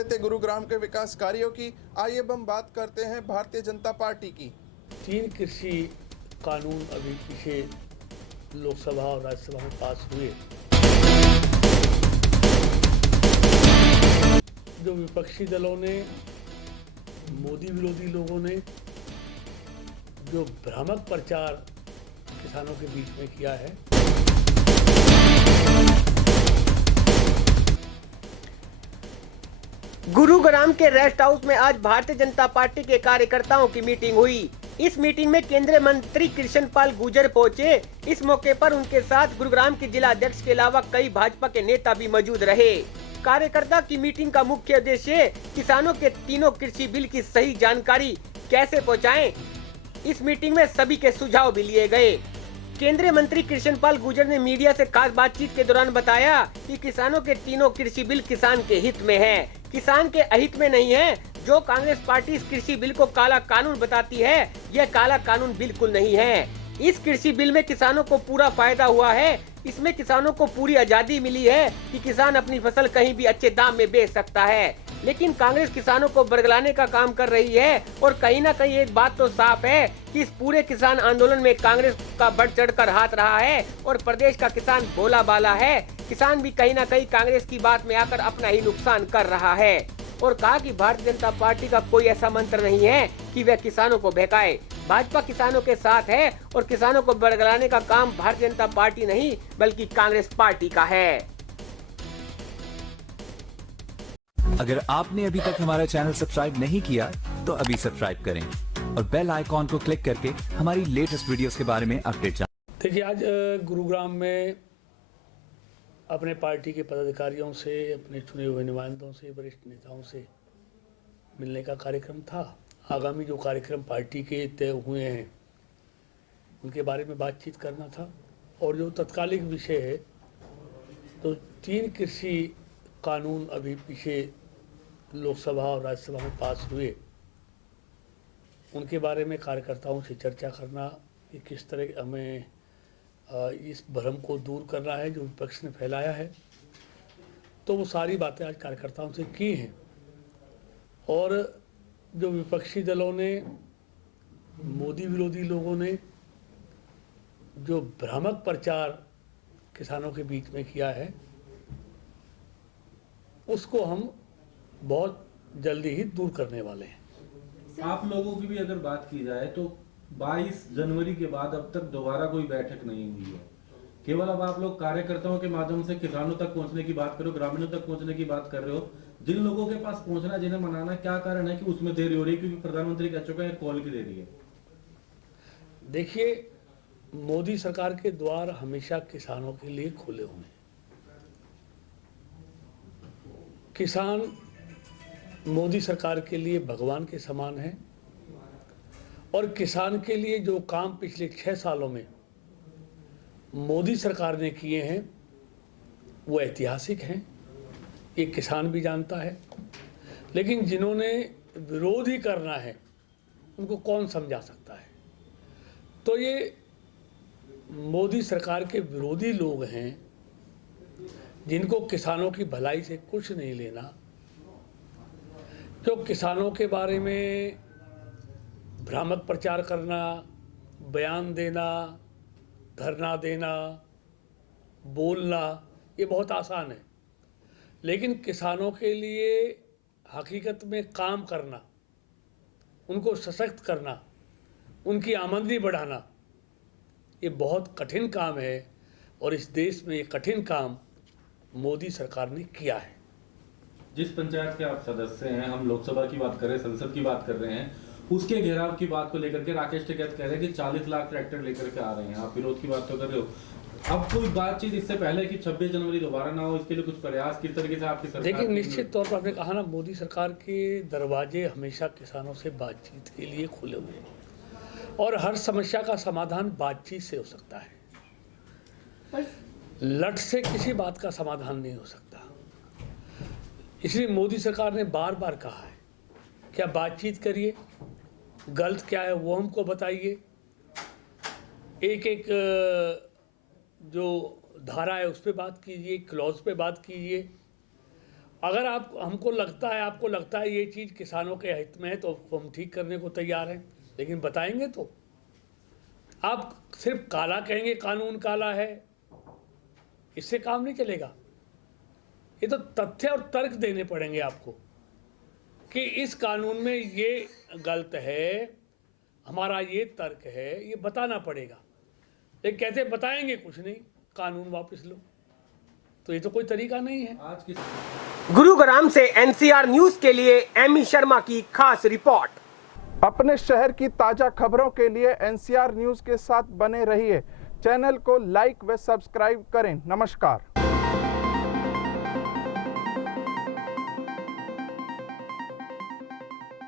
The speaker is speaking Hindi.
रहे थे गुरुग्राम के विकास कार्यों की। आइए अब हम बात करते हैं भारतीय जनता पार्टी की। 3 कृषि कानून अभी पीछे लोकसभा और राज्यसभा में पास हुए। जो विपक्षी दलों ने, मोदी विरोधी लोगों ने जो भ्रामक प्रचार किसानों के बीच में किया है, गुरुग्राम के रेस्ट हाउस में आज भारतीय जनता पार्टी के कार्यकर्ताओं की मीटिंग हुई। इस मीटिंग में केंद्रीय मंत्री कृष्णपाल गुर्जर पहुंचे। इस मौके पर उनके साथ गुरुग्राम के जिला अध्यक्ष के अलावा कई भाजपा के नेता भी मौजूद रहे। कार्यकर्ता की मीटिंग का मुख्य उद्देश्य किसानों के तीनों कृषि बिल की सही जानकारी कैसे पहुँचाएं। इस मीटिंग में सभी के सुझाव भी लिए गए। केंद्रीय मंत्री कृष्णपाल गुर्जर ने मीडिया से खास बातचीत के दौरान बताया कि किसानों के तीनों कृषि बिल किसान के हित में है, किसान के अहित में नहीं है। जो कांग्रेस पार्टी इस कृषि बिल को काला कानून बताती है, यह काला कानून बिल्कुल नहीं है। इस कृषि बिल में किसानों को पूरा फायदा हुआ है। इसमें किसानों को पूरी आजादी मिली है कि किसान अपनी फसल कहीं भी अच्छे दाम में बेच सकता है। लेकिन कांग्रेस किसानों को बरगलाने का काम कर रही है और कहीं ना कहीं एक बात तो साफ है कि इस पूरे किसान आंदोलन में कांग्रेस का बढ़ चढ़कर हाथ रहा है और प्रदेश का किसान भोला बाला है। किसान भी कहीं ना कहीं कांग्रेस की बात में आकर अपना ही नुकसान कर रहा है और कहा कि भारतीय जनता पार्टी का कोई ऐसा मंत्र नहीं है कि वह किसानों को बहकाए। भाजपा किसानों के साथ है और किसानों को बरगलाने का काम भारतीय जनता पार्टी नहीं बल्कि कांग्रेस पार्टी का है। अगर आपने अभी तक हमारा चैनल सब्सक्राइब नहीं किया तो अभी सब्सक्राइब करें और बेल आइकॉन को क्लिक करके हमारी लेटेस्ट वीडियोस के बारे में अपडेट जानें। देखिए, आज गुरुग्राम में अपने पार्टी के पदाधिकारियों से, अपने चुने हुए नुमाइंदों से, वरिष्ठ नेताओं से मिलने का कार्यक्रम था। आगामी जो कार्यक्रम पार्टी के तय हुए हैं उनके बारे में बातचीत करना था और जो तत्कालिक विषय है तो 3 कृषि कानून अभी पीछे लोकसभा और राज्यसभा में पास हुए, उनके बारे में कार्यकर्ताओं से चर्चा करना कि किस तरह हमें इस भ्रम को दूर करना है जो विपक्ष ने फैलाया है। तो वो सारी बातें आज कार्यकर्ताओं से की हैं और जो विपक्षी दलों ने, मोदी विरोधी लोगों ने जो भ्रामक प्रचार किसानों के बीच में किया है, उसको हम बहुत जल्दी ही दूर करने वाले हैं। आप लोगों की भी अगर बात की जाए तो 22 जनवरी के बाद अब तक दोबारा कोई बैठक नहीं हुई है। केवल अब आप लोग कार्यकर्ताओं के माध्यम से किसानों तक पहुंचने की बात कर रहे हो, ग्रामीणों तक पहुंचने की बात कर रहे हो। जिन लोगों के पास पहुंचना, जिन्हें मनाना, क्या कारण है कि उसमें देरी हो रही है? क्योंकि प्रधानमंत्री कह चुके हैं कॉल की देरी है। देखिए, मोदी सरकार के द्वार हमेशा किसानों के लिए खुले हुए हैं। किसान मोदी सरकार के लिए भगवान के समान है और किसान के लिए जो काम पिछले 6 सालों में मोदी सरकार ने किए हैं वो ऐतिहासिक हैं। ये किसान भी जानता है, लेकिन जिन्होंने विरोध ही करना है उनको कौन समझा सकता है। तो ये मोदी सरकार के विरोधी लोग हैं जिनको किसानों की भलाई से कुछ नहीं लेना, जो किसानों के बारे में भ्रामक प्रचार करना, बयान देना, धरना देना, बोलना, ये बहुत आसान है। लेकिन किसानों के लिए हकीकत में काम करना, उनको सशक्त करना, उनकी आमदनी बढ़ाना, ये बहुत कठिन काम है और इस देश में ये कठिन काम मोदी सरकार ने किया है। जिस पंचायत के आप सदस्य हैं, हम लोकसभा की बात कर रहे हैं, संसद की बात कर रहे हैं, उसके घेराव की बात को लेकर के राकेश टिकैत कह रहे हैं कि 40 लाख ट्रैक्टर लेकर के आ रहे हैं। आप विरोध की बात तो कर रहे हो। अब कोई बातचीत इससे पहले कि 26 जनवरी दोबारा ना हो, इसके लिए कुछ प्रयास किस तरीके से आपकी सरकार? देखिए, निश्चित तौर पर आपने कहा ना, मोदी सरकार के दरवाजे हमेशा किसानों से बातचीत के लिए खुले हुए हैं और हर समस्या का समाधान बातचीत से हो सकता है। लट से किसी बात का समाधान नहीं हो सकता। इसलिए मोदी सरकार ने बार बार कहा है क्या बातचीत करिए, गलत क्या है वो हमको बताइए, एक एक जो धारा है उस पर बात कीजिए, क्लॉज पे बात कीजिए अगर आप हमको लगता है आपको लगता है ये चीज़ किसानों के हित में है तो हम ठीक करने को तैयार हैं, लेकिन बताएंगे तो। आप सिर्फ काला कहेंगे कानून काला है, इससे काम नहीं चलेगा। ये तो तथ्य और तर्क देने पड़ेंगे आपको कि इस कानून में ये गलत है, हमारा ये तर्क है, ये बताना पड़ेगा। लेकिन कैसे बताएंगे, कुछ नहीं, कानून वापस लो, तो ये तो कोई तरीका नहीं है। आज की गुरुग्राम से एनसीआर न्यूज के लिए एमी शर्मा की खास रिपोर्ट। अपने शहर की ताज़ा खबरों के लिए एनसीआर न्यूज़ के साथ बने रहिए। चैनल को लाइक व सब्सक्राइब करें। नमस्कार।